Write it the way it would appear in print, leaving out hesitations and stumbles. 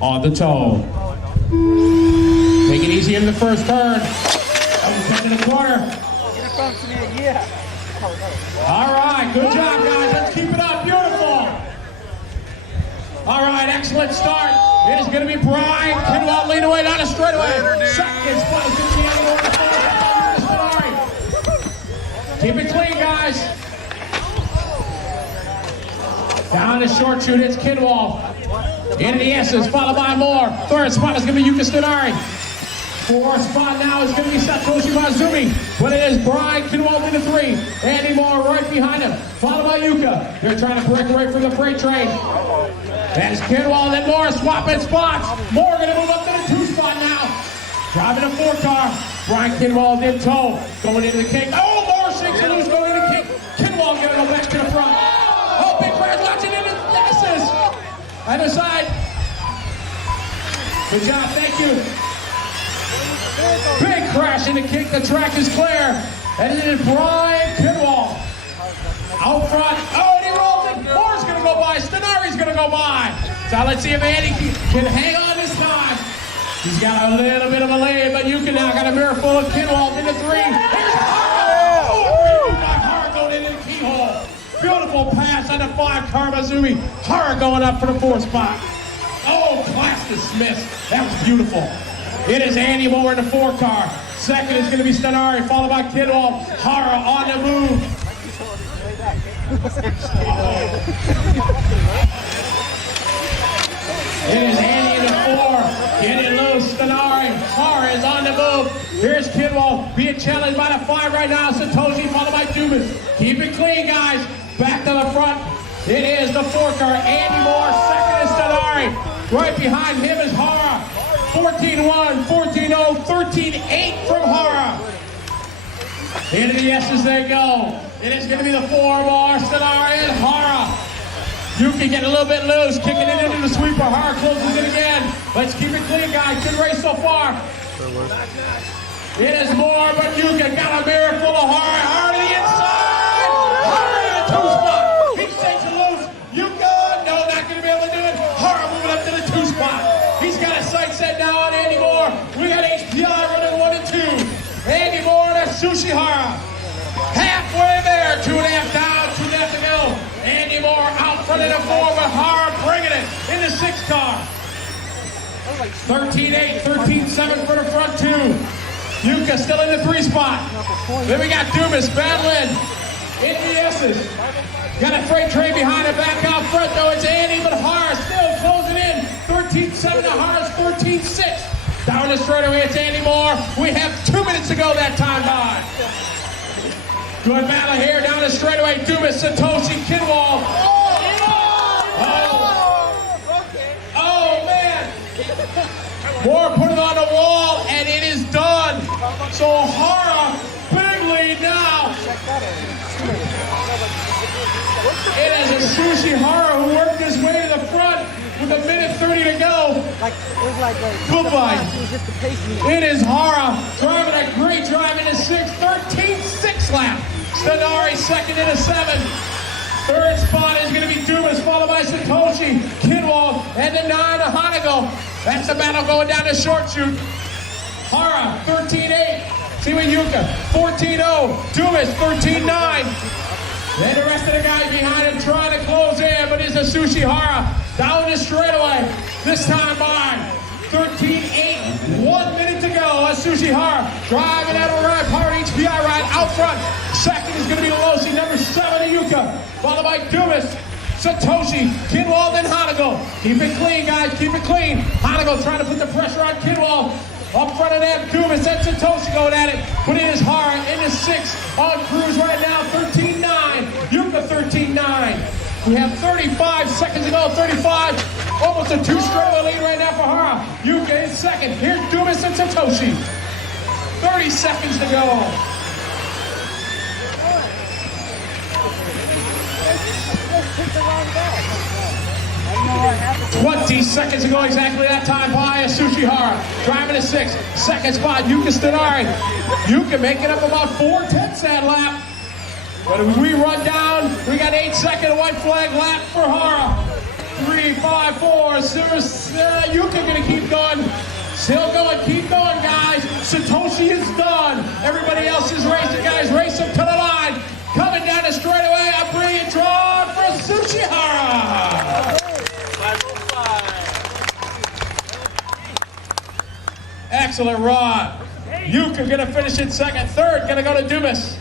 on the toe. Take it easy in the first turn. Over in the corner. All right, good job, guys. Let's keep it up. Beautiful. All right, excellent start. It is going to be Brian Kidwell lead away down the straightaway. Second spot is going to be Andy. Keep it clean, guys. Down the short shoot, it's Kidwell. Into the S's, followed by Moore. Third spot is going to be Yuka Stenari. Fourth spot now is going to be Satoshi Mazumi. But it is Brian Kidwell into 3. Andy Moore right behind him, followed by Yuka. They're trying to break away from the freight train. That's Kidwell, then Moore swapping spots. Moore going to move up to the 2 spot now. Driving a 4 car. Brian Kidwell in tow. Going into the kick. Oh, Moore shakes it loose, going into the kick. Kidwell going to go back to the front. Oh, big crash, watching it in the S's. Either side. Good job, thank you. Big crash in the kick, the track is clear. And it is Brian Kidwell. Out front, oh, and he rolls it. Moore's gonna go by, Stenari's gonna go by. So let's see if Andy can hang on this time. He's got a little bit of a lead, but you can now got a mirror full of Kidwell into 3. Here's Hara! Oh, by Hara going into the keyhole. Beautiful pass on the 5 car Mazumi. Hara going up for the 4th spot. Oh, class dismissed. That was beautiful. It is Andy Moore in the 4 car. Second is going to be Stenari, followed by Kidwell. Hara on the move. It is Andy in the 4. Get it loose, Stenari. Hara is on the move. Here's Kidwell being challenged by the 5 right now. Satoshi, followed by Dubas. Keep it clean, guys. Back to the front. It is the 4 car. Andy Moore, second is Stenari. Right behind him is Hara. 14-1, 14-0, 13-8 from Hara. Into the S's they go. It is going to be the 4 more, Stenari and Hara. Yuki getting a little bit loose, kicking it into the sweeper. Hara closes it again. Let's keep it clean, guys. Good race so far. It is Moore, but Yuki got a mirror full of Hara. Hara to the inside. Hara in the 2 spot. He shakes it loose. Yuki, no, not going to be able to do it. Hara moving up to the 2 spot. He's got a sight set now on Andy Moore. We got HPI running 1 and 2. Andy Moore and Sushi Hara. Halfway there, 2.5 down, 2.5 to go. Andy Moore out front of the 4, but Hara bringing it in the 6 car. 13-8, 13-7 for the front 2. Yuka still in the 3 spot. Then we got Dumas battling in the S's. Got a freight train behind it, back out front though. It's Andy, but Hara still closing in. 13-7 to Hara's 14-6. Down the straightaway, it's Andy Moore. We have 2 minutes to go that time by. Good battle here down the straightaway. Dumas, Satoshi, Kidwell. Oh, man. Moore put it on the wall, and it is done. So Hara, big lead now. It is a Sushi Hara who worked his way to the front with 1:30 to go. Goodbye. It is Hara driving a great drive in the 6, 13-6 lap. Stenari second in a 7. Third spot is going to be Dumas, followed by Satoshi, Kidwell, and the 9 to Hanago. That's the battle going down the short chute. Hara, 13-8. Siwa Yuka, 14-0. Dumas, 13-9. Then the rest of the guys behind him trying to close in, but it's a Sushi Hara down the straightaway. This time by 13-8, 1 minute to go. A Sushi Hara driving out a ride, powered HPI ride out front. Second is going to be Olosi, number 7 Yuka, followed by Dumas, Satoshi, Kidwell, then Hanago. Keep it clean, guys, keep it clean. Hanago trying to put the pressure on Kidwell. Up front of them, Dumas and Satoshi going at it. But it is Hara in the 6 on cruise right now, 13-9. Yuka 13-9. We have 35 seconds to go, 35. Almost a 2 straightaway lead right now for Hara. Yuka in second. Here's Dumas and Satoshi. 30 seconds to go. 20 seconds to go exactly that time by Sushi Hara. Driving a 6. Second spot, Yuka Stenari. Yuka making up about 4/10 that lap. But if we run down, we got 8-second white flag lap for Hara. 3, 5, 4. Yuka gonna keep going. Still going, keep going, guys. Satoshi is done. Everybody else is racing, guys. Race them to the line. Coming down the straightaway, a brilliant draw for Tsuchihara. Excellent rod. Yuka gonna finish in second. Third gonna go to Dumas.